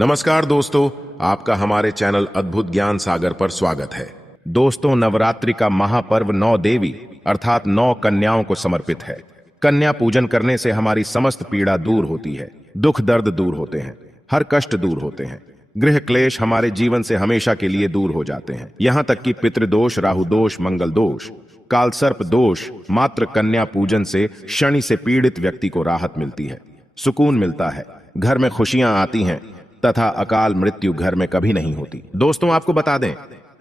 नमस्कार दोस्तों, आपका हमारे चैनल अद्भुत ज्ञान सागर पर स्वागत है। दोस्तों, नवरात्रि का महापर्व 9 देवी अर्थात 9 कन्याओं को समर्पित है। कन्या पूजन करने से हमारी समस्त पीड़ा दूर होती है, दुख दर्द दूर होते हैं, हर कष्ट दूर होते हैं, गृह क्लेश हमारे जीवन से हमेशा के लिए दूर हो जाते हैं। यहाँ तक कि पितृदोष, राहु दोष, मंगल दोष, कालसर्प दोष, मात्र कन्या पूजन से शनि से पीड़ित व्यक्ति को राहत मिलती है, सुकून मिलता है, घर में खुशियां आती हैं तथा अकाल मृत्यु घर में कभी नहीं होती। दोस्तों, आपको बता दें,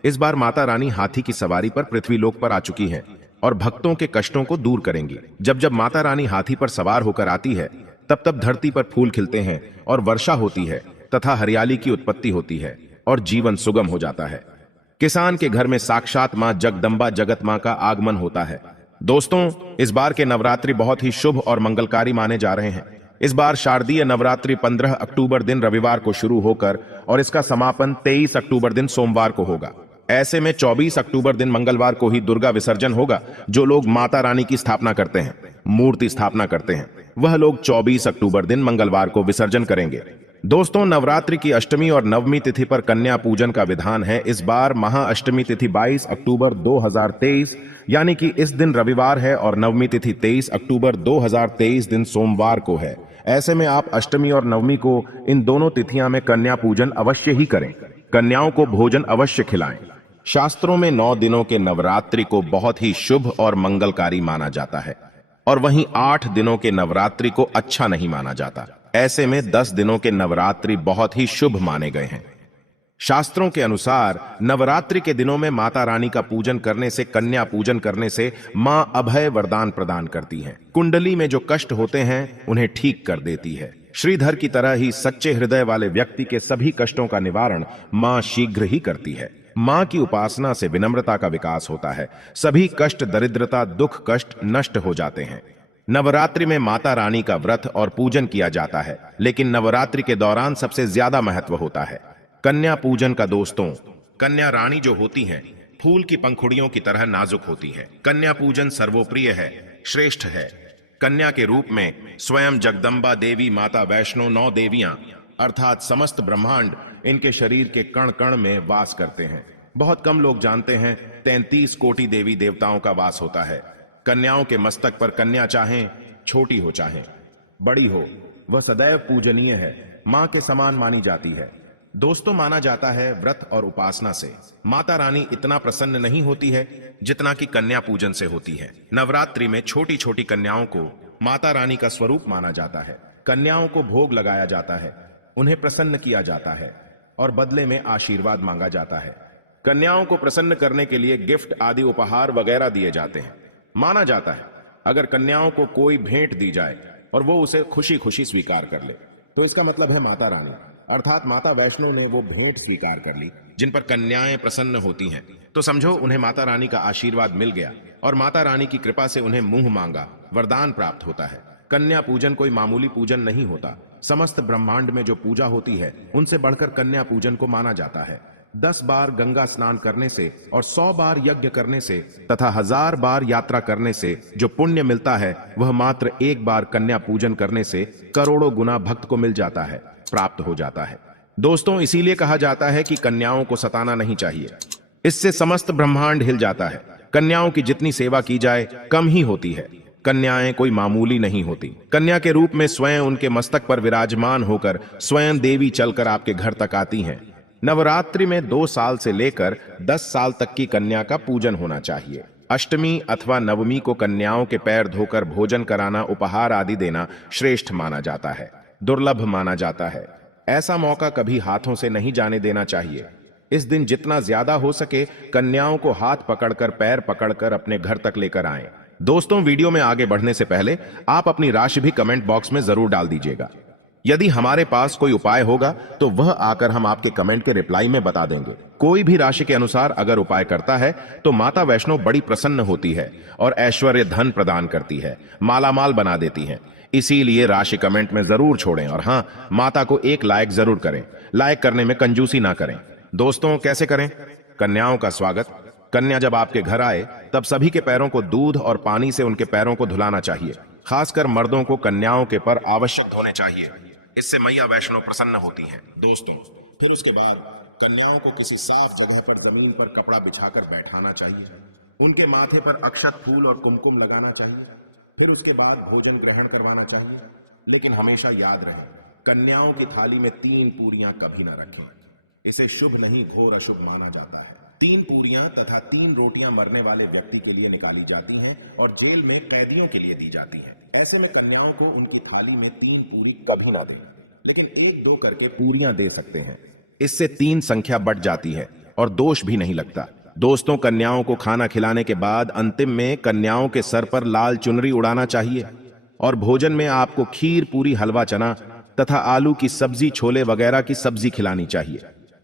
इस बार माता रानी हाथी की सवारी पर पृथ्वीलोक पर आ चुकी हैं और भक्तों के कष्टों को दूर करेंगी। जब जब माता रानी हाथी पर सवार होकर आती है, तब तब धरती पर फूल खिलते हैं और वर्षा होती है तथा हरियाली की उत्पत्ति होती है और जीवन सुगम हो जाता है। किसान के घर में साक्षात मां जगदंबा जगत मां का आगमन होता है। दोस्तों, इस बार के नवरात्रि बहुत ही शुभ और मंगलकारी माने जा रहे हैं। इस बार शारदीय नवरात्रि 15 अक्टूबर दिन रविवार को शुरू होकर और इसका समापन 23 अक्टूबर दिन सोमवार को होगा। ऐसे में 24 अक्टूबर दिन मंगलवार को ही दुर्गा विसर्जन होगा। जो लोग माता रानी की स्थापना करते हैं, मूर्ति स्थापना करते हैं, वह लोग 24 अक्टूबर दिन मंगलवार को विसर्जन करेंगे। दोस्तों, नवरात्रि की अष्टमी और नवमी तिथि पर कन्या पूजन का विधान है। इस बार महाअष्टमी तिथि 22 अक्टूबर 2023 यानी कि इस दिन रविवार है और नवमी तिथि 23 अक्टूबर 2023 दिन सोमवार को है। ऐसे में आप अष्टमी और नवमी को इन दोनों तिथियां में कन्या पूजन अवश्य ही करें। कन्याओं को भोजन अवश्य खिलाएं। शास्त्रों में 9 दिनों के नवरात्रि को बहुत ही शुभ और मंगलकारी माना जाता है और वहीं 8 दिनों के नवरात्रि को अच्छा नहीं माना जाता। ऐसे में 10 दिनों के नवरात्रि बहुत ही शुभ माने गए हैं। शास्त्रों के अनुसार नवरात्रि के दिनों में माता रानी का पूजन करने से, कन्या पूजन करने से मां अभय वरदान प्रदान करती हैं। कुंडली में जो कष्ट होते हैं उन्हें ठीक कर देती है। श्रीधर की तरह ही सच्चे हृदय वाले व्यक्ति के सभी कष्टों का निवारण मां शीघ्र ही करती है। मां की उपासना से विनम्रता का विकास होता है। सभी कष्ट, दरिद्रता, दुख, कष्ट नष्ट हो जाते हैं। नवरात्रि में माता रानी का व्रत और पूजन किया जाता है, लेकिन नवरात्रि के दौरान सबसे ज्यादा महत्व होता है कन्या पूजन का। दोस्तों, कन्या रानी जो होती हैं, फूल की पंखुड़ियों की तरह नाजुक होती हैं। कन्या पूजन सर्वोप्रिय है, श्रेष्ठ है। कन्या के रूप में स्वयं जगदंबा देवी, माता वैष्णो, 9 देवियां अर्थात समस्त ब्रह्मांड इनके शरीर के कण कण में वास करते हैं। बहुत कम लोग जानते हैं 33 कोटि देवी देवताओं का वास होता है। कन्याओं के मस्तक पर कन्या चाहें छोटी हो चाहें बड़ी हो, वह सदैव पूजनीय है, मां के समान मानी जाती है। दोस्तों, माना जाता है व्रत और उपासना से माता रानी इतना प्रसन्न नहीं होती है जितना कि कन्या पूजन से होती है। नवरात्रि में छोटी छोटी कन्याओं को माता रानी का स्वरूप माना जाता है। कन्याओं को भोग लगाया जाता है, उन्हें प्रसन्न किया जाता है और बदले में आशीर्वाद मांगा जाता है। कन्याओं को प्रसन्न करने के लिए गिफ्ट आदि उपहार वगैरह दिए जाते हैं। माना जाता है अगर कन्याओं को कोई भेंट दी जाए और वो उसे खुशी खुशी स्वीकार कर ले तो इसका मतलब है माता रानी अर्थात माता वैष्णो ने वो भेंट स्वीकार कर ली। जिन पर कन्याएं प्रसन्न होती हैं तो समझो उन्हें माता रानी का आशीर्वाद मिल गया और माता रानी की कृपा से उन्हें मुंह मांगा वरदान प्राप्त होता है। कन्या पूजन कोई मामूली पूजन नहीं होता। समस्त ब्रह्मांड में जो पूजा होती है उनसे बढ़कर कन्या पूजन को माना जाता है। 10 बार गंगा स्नान करने से और 100 बार यज्ञ करने से तथा 1000 बार यात्रा करने से जो पुण्य मिलता है वह मात्र 1 बार कन्या पूजन करने से करोड़ों गुना भक्त को मिल जाता है, प्राप्त हो जाता है। दोस्तों, इसीलिए कहा जाता है कि कन्याओं को सताना नहीं चाहिए, इससे समस्त ब्रह्मांड हिल जाता है। कन्याओं की जितनी सेवा की जाए कम ही होती है। कन्याएं कोई मामूली नहीं होती। कन्या के रूप में स्वयं उनके मस्तक पर विराजमान होकर स्वयं देवी चलकर आपके घर तक आती हैं। नवरात्रि में 2 साल से लेकर 10 साल तक की कन्या का पूजन होना चाहिए। अष्टमी अथवा नवमी को कन्याओं के पैर धोकर भोजन कराना, उपहार आदि देना श्रेष्ठ माना जाता है, दुर्लभ माना जाता है। ऐसा मौका कभी हाथों से नहीं जाने देना चाहिए। इस दिन जितना ज्यादा हो सके कन्याओं को हाथ पकड़कर, पैर पकड़कर अपने घर तक लेकर आएं। दोस्तों, वीडियो में आगे बढ़ने से पहले आप अपनी राशि भी कमेंट बॉक्स में जरूर डाल दीजिएगा। यदि हमारे पास कोई उपाय होगा तो वह आकर हम आपके कमेंट के रिप्लाई में बता देंगे। कोई भी राशि के अनुसार अगर उपाय करता है तो माता वैष्णो बड़ी प्रसन्न होती है और ऐश्वर्य धन प्रदान करती है, मालामाल बना देती है। इसीलिए राशि कमेंट में जरूर छोड़ें और हां, माता को एक लाइक जरूर करें। लाइक करने में कंजूसी ना करें। दोस्तों, कैसे करें? कन्याओं का स्वागत। कन्या जब आपके घर आए तब सभी के पैरों को दूध और पानी से उनके पैरों को धुलाना चाहिए। खासकर मर्दों को कन्याओं के पर आवश्यक धोने चाहिए। इससे मैया वैष्णो प्रसन्न होती हैं। दोस्तों, फिर उसके बाद कन्याओं को किसी साफ जगह पर जमीन पर कपड़ा बिछाकर बैठाना चाहिए। उनके माथे पर अक्षत, फूल और कुमकुम लगाना चाहिए। फिर उसके बाद भोजन ग्रहण करवाना चाहिए। लेकिन हमेशा याद रहे, कन्याओं की थाली में 3 पूरियां कभी ना रखें। इसे शुभ नहीं, घोर अशुभ माना जाता है। 3 पूरियां तथा 3 रोटियां मरने वाले व्यक्ति के लिए निकाली जाती हैं और जेल में कैदियों के लिए दी जाती हैं। ऐसे में कन्याओं को उनकी थाली में 3 पूरी कभी ना दें, लेकिन 1-2 करके पूरियां दे सकते हैं। इससे 3 संख्या बढ़ जाती है और दोष भी नहीं लगता। दोस्तों, कन्याओं को खाना खिलाने के बाद अंतिम में कन्याओं के सर पर लाल चुनरी उड़ाना चाहिए और भोजन में आपको खीर, पूरी, हलवा, चना तथा आलू की सब्जी, छोले वगैरह की सब्जी खिलानी चाहिए।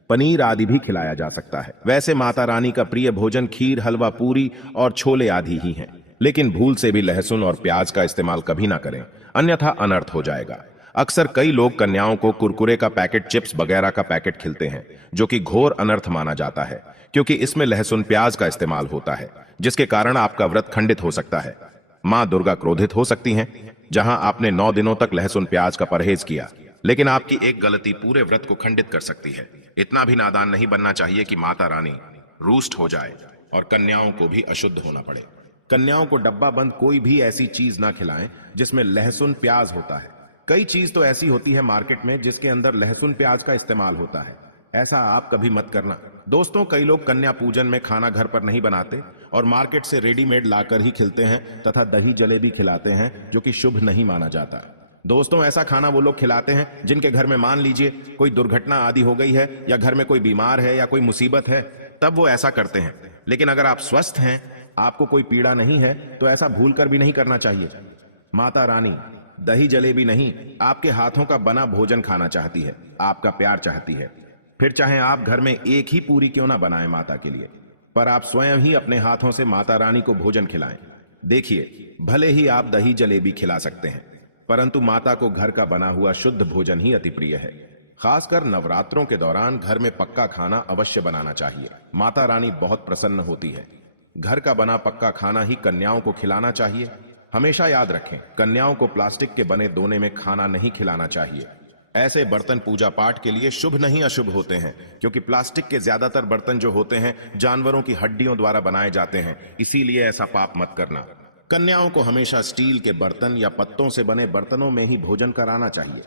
पनीर आदि भी खिलाया जा सकता है। वैसे माता रानी का प्रिय भोजन खीर, हलवा, पूरी और छोले आदि ही हैं। लेकिन भूल से भी लहसुन और प्याज का इस्तेमाल कभी ना करें, अन्यथा अनर्थ हो जाएगा। अक्सर कई लोग कन्याओं को कुरकुरे का पैकेट, चिप्स वगैरह का पैकेट खिलाते हैं, जो कि घोर अनर्थ माना जाता है, क्योंकि इसमें लहसुन, प्याज का इस्तेमाल होता है, जिसके कारण आपका व्रत खंडित हो सकता है। मां दुर्गा क्रोधित हो सकती हैं। जहां आपने 9 दिनों तक लहसुन, प्याज का परहेज किया, लेकिन आपकी एक गलती पूरे व्रत को खंडित कर सकती है। इतना भी नादान नहीं बनना चाहिए कि माता रानी रूष्ट हो जाए और कन्याओं को भी अशुद्ध होना पड़े। कन्याओं को डब्बा बंद कोई भी ऐसी चीज ना खिलाएं जिसमें लहसुन, प्याज होता है। कई चीज तो ऐसी होती है मार्केट में जिसके अंदर लहसुन, प्याज का इस्तेमाल होता है। ऐसा आप कभी मत करना। दोस्तों, कई लोग कन्या पूजन में खाना घर पर नहीं बनाते और मार्केट से रेडीमेड लाकर ही खिलाते हैं तथा दही जलेबी खिलाते हैं, जो कि शुभ नहीं माना जाता। दोस्तों, ऐसा खाना वो लोग खिलाते हैं जिनके घर में मान लीजिए कोई दुर्घटना आदि हो गई है या घर में कोई बीमार है या कोई मुसीबत है, तब वो ऐसा करते हैं। लेकिन अगर आप स्वस्थ हैं, आपको कोई पीड़ा नहीं है, तो ऐसा भूलकर भी नहीं करना चाहिए। माता रानी दही जलेबी नहीं, आपके हाथों का बना भोजन खाना चाहती है, आपका प्यार चाहती है। फिर चाहे आप घर में एक ही पूरी क्यों ना बनाएं माता के लिए, पर आप स्वयं ही अपने हाथों से माता रानी को भोजन खिलाएं। देखिए, भले ही आप दही जलेबी खिला सकते हैं, परंतु माता को घर का बना हुआ शुद्ध भोजन ही अति प्रिय है। खासकर नवरात्रों के दौरान घर में पक्का खाना अवश्य बनाना चाहिए। माता रानी बहुत प्रसन्न होती है। घर का बना पक्का खाना ही कन्याओं को खिलाना चाहिए। हमेशा याद रखें, कन्याओं को प्लास्टिक के बने दोने में खाना नहीं खिलाना चाहिए। ऐसे बर्तन पूजा पाठ के लिए शुभ नहीं अशुभ होते हैं, क्योंकि प्लास्टिक के ज्यादातर बर्तन जो होते हैं जानवरों की हड्डियों द्वारा बनाए जाते हैं, इसीलिए ऐसा पाप मत करना। कन्याओं को हमेशा स्टील के बर्तन या पत्तों से बने बर्तनों में ही भोजन कराना चाहिए,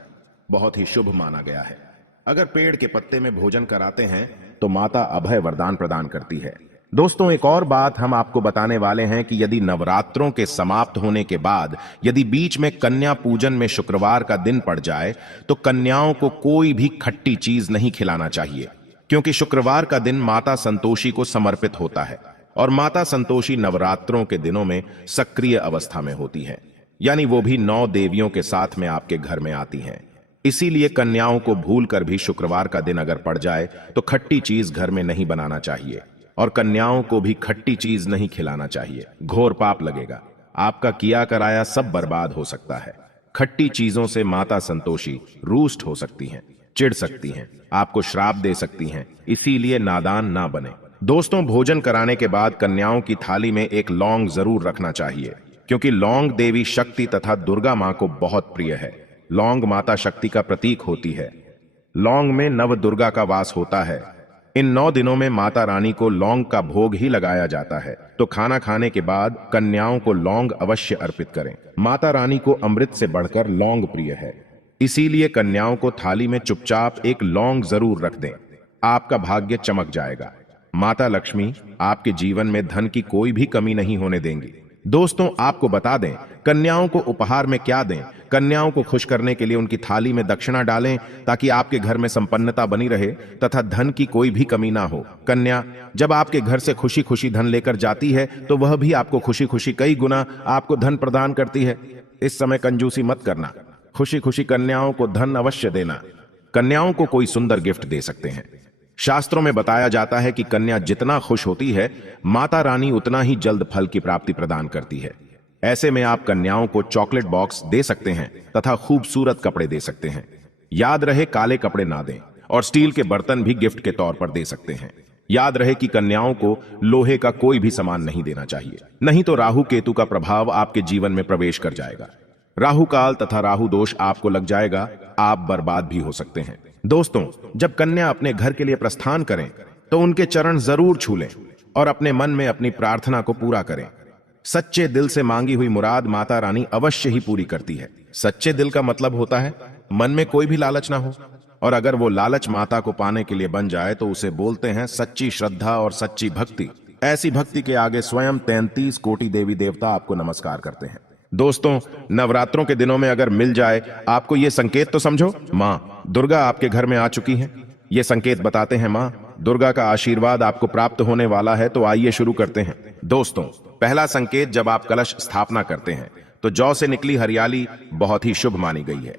बहुत ही शुभ माना गया है। अगर पेड़ के पत्ते में भोजन कराते हैं तो माता अभय वरदान प्रदान करती है। दोस्तों, एक और बात हम आपको बताने वाले हैं कि यदि नवरात्रों के समाप्त होने के बाद यदि बीच में कन्या पूजन में शुक्रवार का दिन पड़ जाए तो कन्याओं को कोई भी खट्टी चीज नहीं खिलाना चाहिए, क्योंकि शुक्रवार का दिन माता संतोषी को समर्पित होता है और माता संतोषी नवरात्रों के दिनों में सक्रिय अवस्था में होती है, यानी वो भी 9 देवियों के साथ में आपके घर में आती हैं। इसीलिए कन्याओं को भूलकर भी शुक्रवार का दिन अगर पड़ जाए तो खट्टी चीज घर में नहीं बनाना चाहिए और कन्याओं को भी खट्टी चीज नहीं खिलाना चाहिए। घोर पाप लगेगा, आपका किया कराया सब बर्बाद हो सकता है। खट्टी चीजों से माता संतोषी रूष्ट हो सकती हैं, चिढ़ सकती हैं, आपको श्राप दे सकती हैं, इसीलिए नादान ना बने। दोस्तों, भोजन कराने के बाद कन्याओं की थाली में एक लौंग जरूर रखना चाहिए, क्योंकि लौंग देवी शक्ति तथा दुर्गा मां को बहुत प्रिय है। लौंग माता शक्ति का प्रतीक होती है। लौंग में नव दुर्गा का वास होता है। इन 9 दिनों में माता रानी को लौंग का भोग ही लगाया जाता है, तो खाना खाने के बाद कन्याओं को लौंग अवश्य अर्पित करें। माता रानी को अमृत से बढ़कर लौंग प्रिय है, इसीलिए कन्याओं को थाली में चुपचाप एक लौंग जरूर रख दें, आपका भाग्य चमक जाएगा। माता लक्ष्मी आपके जीवन में धन की कोई भी कमी नहीं होने देंगी। दोस्तों, आपको बता दें, कन्याओं को उपहार में क्या दें। कन्याओं को खुश करने के लिए उनकी थाली में दक्षिणा डालें, ताकि आपके घर में संपन्नता बनी रहे तथा धन की कोई भी कमी ना हो। कन्या जब आपके घर से खुशी खुशी धन लेकर जाती है तो वह भी आपको खुशी खुशी कई गुना आपको धन प्रदान करती है। इस समय कंजूसी मत करना, खुशी खुशी कन्याओं को धन अवश्य देना। कन्याओं को कोई सुंदर गिफ्ट दे सकते हैं। शास्त्रों में बताया जाता है कि कन्या जितना खुश होती है, माता रानी उतना ही जल्द फल की प्राप्ति प्रदान करती है। ऐसे में आप कन्याओं को चॉकलेट बॉक्स दे सकते हैं तथा खूबसूरत कपड़े दे सकते हैं। याद रहे, काले कपड़े ना दें और स्टील के बर्तन भी गिफ्ट के तौर पर दे सकते हैं। याद रहे कि कन्याओं को लोहे का कोई भी सामान नहीं देना चाहिए, नहीं तो राहु केतु का प्रभाव आपके जीवन में प्रवेश कर जाएगा। राहु काल तथा राहु दोष आपको लग जाएगा आप बर्बाद भी हो सकते हैं। दोस्तों, जब कन्या अपने घर के लिए प्रस्थान करें तो उनके चरण जरूर छू लें और अपने मन में अपनी प्रार्थना को पूरा करें। सच्चे दिल से मांगी हुई मुराद माता रानी अवश्य ही पूरी करती है। सच्चे दिल का मतलब होता है मन में कोई भी लालच ना हो, और अगर वो लालच माता को पाने के लिए बन जाए तो उसे बोलते हैं सच्ची श्रद्धा और सच्ची भक्ति। ऐसी भक्ति के आगे स्वयं 33 कोटि देवी देवता आपको नमस्कार करते हैं। दोस्तों, नवरात्रों के दिनों में अगर मिल जाए आपको ये संकेत, तो समझो माँ दुर्गा आपके घर में आ चुकी हैं। ये संकेत बताते हैं माँ दुर्गा का आशीर्वाद आपको प्राप्त होने वाला है। तो आइए शुरू करते हैं। दोस्तों, पहला संकेत, जब आप कलश स्थापना करते हैं तो जौ से निकली हरियाली बहुत ही शुभ मानी गई है।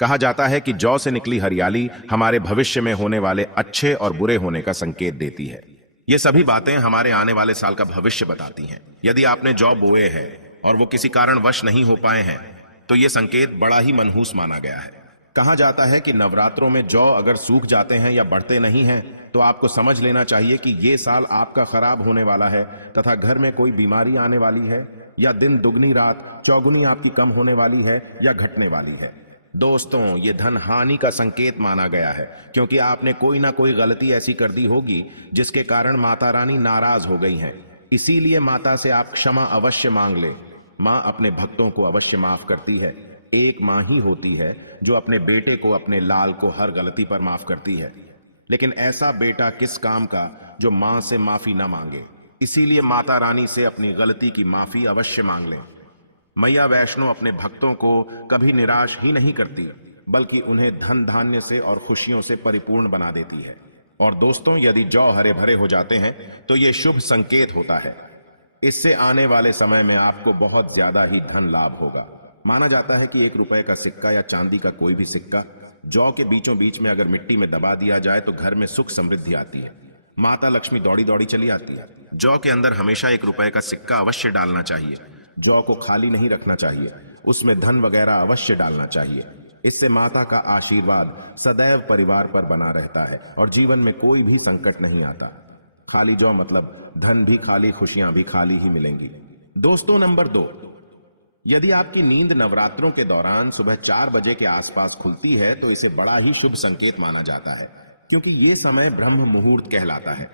कहा जाता है कि जौ से निकली हरियाली हमारे भविष्य में होने वाले अच्छे और बुरे होने का संकेत देती है। ये सभी बातें हमारे आने वाले साल का भविष्य बताती हैं। यदि आपने जौ बोए हैं और वो किसी कारणवश नहीं हो पाए हैं तो ये संकेत बड़ा ही मनहूस माना गया है। कहा जाता है कि नवरात्रों में जौ अगर सूख जाते हैं या बढ़ते नहीं हैं तो आपको समझ लेना चाहिए कि ये साल आपका खराब होने वाला है तथा घर में कोई बीमारी आने वाली है, या दिन दुगनी रात चौगुनी आपकी कम होने वाली है या घटने वाली है। दोस्तों, ये धन हानि का संकेत माना गया है, क्योंकि आपने कोई ना कोई गलती ऐसी कर दी होगी जिसके कारण माता रानी नाराज हो गई हैं। इसीलिए माता से आप क्षमा अवश्य मांग ले। माँ अपने भक्तों को अवश्य माफ करती है। एक माँ ही होती है जो अपने बेटे को, अपने लाल को हर गलती पर माफ करती है, लेकिन ऐसा बेटा किस काम का जो माँ से माफी ना मांगे। इसीलिए माता रानी से अपनी गलती की माफी अवश्य मांग लें। मैया वैष्णो अपने भक्तों को कभी निराश ही नहीं करती, बल्कि उन्हें धन धान्य से और खुशियों से परिपूर्ण बना देती है। और दोस्तों, यदि जौ हरे भरे हो जाते हैं तो यह शुभ संकेत होता है। इससे आने वाले समय में आपको बहुत ज्यादा ही धन लाभ होगा। माना जाता है कि 1 रुपए का सिक्का या चांदी का कोई भी सिक्का जौ के बीचों बीच में अगर मिट्टी में दबा दिया जाए तो घर में सुख समृद्धि आती है। माता लक्ष्मी दौड़ी दौड़ी चली आती है। जौ के अंदर हमेशा 1 रुपए का सिक्का अवश्य डालना चाहिए। जौ को खाली नहीं रखना चाहिए, उसमें धन वगैरह अवश्य डालना चाहिए। इससे माता का आशीर्वाद सदैव परिवार पर बना रहता है और जीवन में कोई भी संकट नहीं आता। खाली जौ मतलब धन भी खाली, खुशियां भी खाली ही मिलेंगी। दोस्तों, नंबर 2, यदि आपकी नींद नवरात्रों के दौरान सुबह 4 बजे के आसपास खुलती है तो इसे बड़ा ही शुभ संकेत माना जाता है, क्योंकि यह समय ब्रह्म मुहूर्त कहलाता है।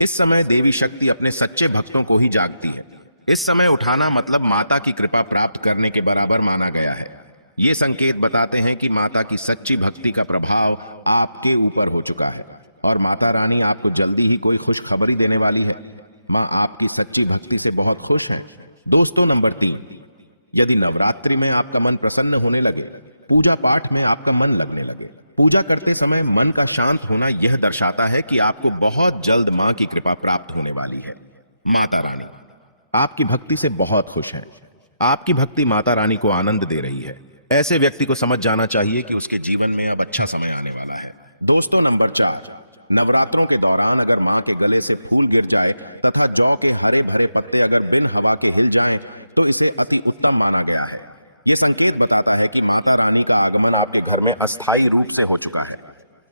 इस समय देवी शक्ति अपने सच्चे भक्तों को ही जागती है। इस समय उठाना मतलब माता की कृपा प्राप्त करने के बराबर माना गया है। ये संकेत बताते हैं कि माता की सच्ची भक्ति का प्रभाव आपके ऊपर हो चुका है और माता रानी आपको जल्दी ही कोई खुशखबरी देने वाली है। मां आपकी सच्ची भक्ति से बहुत खुश हैं। दोस्तों, नंबर 3, यदि नवरात्रि में आपका मन प्रसन्न होने लगे, पूजा पाठ में आपका मन लगने लगे, पूजा करते समय मन का शांत होना यह दर्शाता है कि आपको बहुत जल्द मां की कृपा प्राप्त होने वाली है। माता रानी आपकी भक्ति से बहुत खुश हैं। आपकी भक्ति माता रानी को आनंद दे रही है। ऐसे व्यक्ति को समझ जाना चाहिए कि उसके जीवन में अब अच्छा समय आने वाला है। दोस्तों, नंबर 4, नवरात्रों के दौरान अगर मां के गले से फूल गिर जाए तथा जौ के हरे भरे पत्ते अगर बिन हवा के हिल जाएं तो इसे अति उत्तम माना गया है। यह संकेत बताता है कि माता रानी का आगमन आपके घर में अस्थायी रूप से हो चुका है।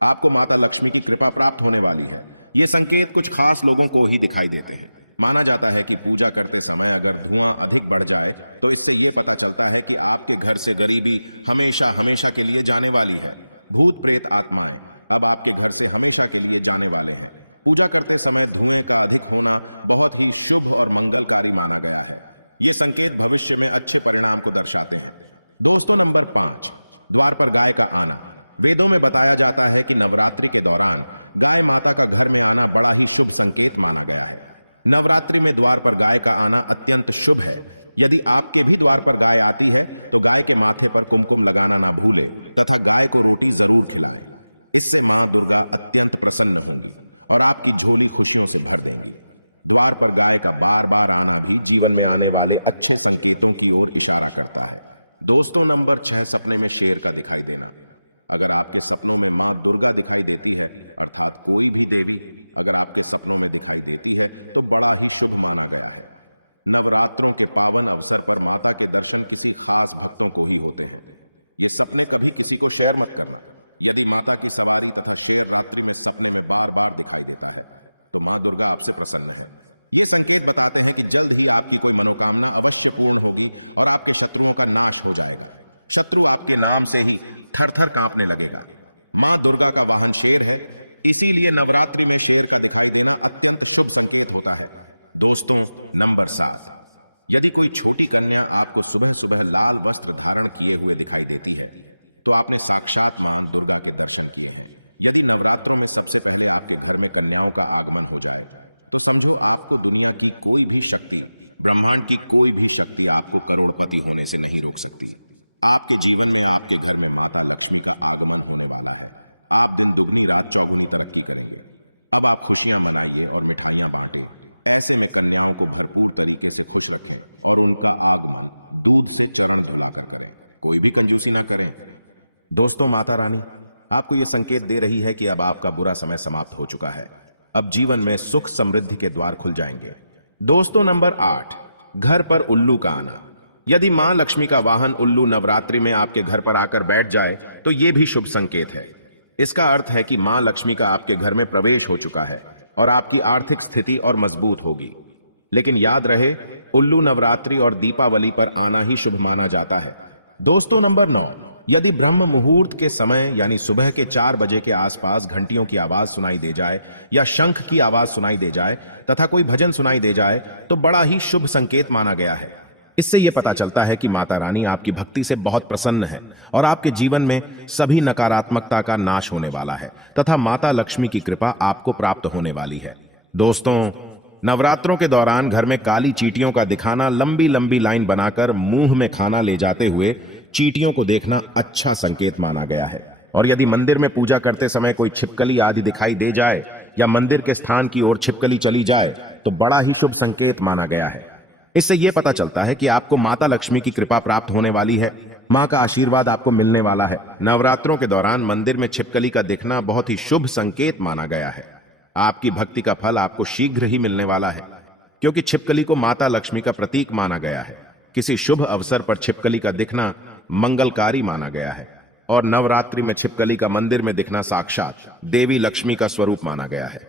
आपको माता लक्ष्मी की कृपा प्राप्त होने वाली है। यह संकेत कुछ खास लोगों को ही दिखाई देते हैं। माना जाता है कि पूजा करते समय अगर धुआं अधिक बढ़ जाए तो इससे यह पता चलता है कि आपके घर से गरीबी हमेशा हमेशा के लिए जाने वाली है। भूत प्रेत आत्माएं अब आपके घर से हमेशा के लिए जाने वाले हैं। पूजा करते समय धुएं का अधिक होना बहुत ही शुभ और मंगलकारी माना गया है। ये संकेत भविष्य में अच्छे परिणाम को दर्शाते हैं। दोस्तों, नंबर 5, द्वार पर गाय का आना। वेदों में बताया जाता है कि नवरात्रि के दौरान गाय माता का घर में आना बड़ा ही शुभ संकेत माना गया है। नवरात्रि में द्वार पर गाय का आना अत्यंत शुभ है। यदि आपके भी द्वार पर गाय आती है तो गाय के माथे पर कुमकुम लगाना ना भूले तथा गाय को रोटी जरूर खिलाएं। इससे मां दुर्गा अत्यंत प्रसन्न होंगी और आपकी झोली खुशियों से भर देंगी। द्वार पर गाय का बार बार आना भी जीवन में आने वाले अच्छे संकेतों की ओर इशारा करता है। दोस्तों, नंबर 6, सपने में शेर का दिखाई देना। अगर आपके सपनों में मां दुर्गा दिखाई देती है, अर्थात कोई भी देवी अगर आपके सपनों में दिखाई देती है तो बड़ा ही शुभ माना गया है। नवरात्रों के पावन अवसर पर माता के दर्शन किसी खास भक्तों को ही होते हैं। ये सपने कभी किसी को शेयर मत करना। यदि माता की सवारी तथा शेर रात्रि में सपने में बार बार दिखाई देता है तो मां दुर्गा आपसे प्रसन्न है। ये संकेत बताते हैं कि जल्द ही आपकी कोई मनोकामना अवश्य पूर्ण होगी और आपके शत्रुओं का नाश हो जाएगा। शत्रु आपके नाम से ही थर थर कांपने लगेगा। मां दुर्गा का वाहन शेर है, इसीलिए नवरात्रि में शेर का दिखाई देना अत्यंत शुभ संकेत होता है। दोस्तों, नंबर 7, यदि कोई छोटी कन्या आपको सुबह सुबह लाल वस्त्र धारण किए हुए दिखाई देती है तो आपने साक्षात मां दुर्गा के दर्शन किए हैं। यदि नवरात्रों में सबसे पहले आपके घर में कन्याओं का आगमन हो जाए तो समझो आपको दुनिया की कोई भी शक्ति, ब्रह्मांड की कोई भी शक्ति आपको करोड़पति होने से नहीं रोक सकती। आपके जीवन में, आपके घर में माता लक्ष्मी का आगमन होने वाला है। आप दिन दुगनी रात चौगुनी तरक्की करेंगे। अब आप खुशियां मनाइए और मिठाइयां बांटें। ऐसे में कन्याओं को भरपूर तरीके से खुश रखें और उनका आगमन दूध से चरण धुलाकर करें, कोई भी कंजूसी ना करें। दोस्तों, माता रानी आपको यह संकेत दे रही है कि अब आपका बुरा समय समाप्त हो चुका है। अब जीवन में सुख समृद्धि के द्वार खुल जाएंगे। दोस्तों, नंबर 8, घर पर उल्लू का आना। यदि मां लक्ष्मी का वाहन उल्लू नवरात्रि में आपके घर पर आकर बैठ जाए तो यह भी शुभ संकेत है। इसका अर्थ है कि मां लक्ष्मी का आपके घर में प्रवेश हो चुका है और आपकी आर्थिक स्थिति और मजबूत होगी। लेकिन याद रहे, उल्लू नवरात्रि और दीपावली पर आना ही शुभ माना जाता है। दोस्तों, नंबर 9, यदि ब्रह्म मुहूर्त के समय यानी सुबह के 4 बजे के आसपास घंटियों की आवाज सुनाई दे जाए या शंख की आवाज सुनाई दे जाए तथा कोई भजन सुनाई दे जाए तो बड़ा ही शुभ संकेत माना गया है। इससे यह पता चलता है कि माता रानी आपकी भक्ति से बहुत प्रसन्न है और आपके जीवन में सभी नकारात्मकता का नाश होने वाला है तथा माता लक्ष्मी की कृपा आपको प्राप्त होने वाली है। दोस्तों, नवरात्रों के दौरान घर में काली चींटियों का दिखाना, लंबी लंबी लाइन बनाकर मुंह में खाना ले जाते हुए चींटियों को देखना अच्छा संकेत माना गया है। और यदि मंदिर में पूजा करते समय कोई छिपकली आदि दिखाई दे जाए या मंदिर के स्थान की ओर छिपकली चली जाए तो बड़ा ही शुभ संकेत माना गया है। इससे यह पता चलता है कि आपको माता लक्ष्मी की कृपा प्राप्त होने वाली है, मां का आशीर्वाद आपको मिलने वाला है। नवरात्रों के दौरान मंदिर में छिपकली का दिखना बहुत ही शुभ संकेत माना गया है। आपकी भक्ति का फल आपको शीघ्र ही मिलने वाला है, क्योंकि छिपकली को माता लक्ष्मी का प्रतीक माना गया है। किसी शुभ अवसर पर छिपकली का दिखना मंगलकारी माना गया है और नवरात्रि में छिपकली का मंदिर में दिखना साक्षात देवी लक्ष्मी का स्वरूप माना गया है।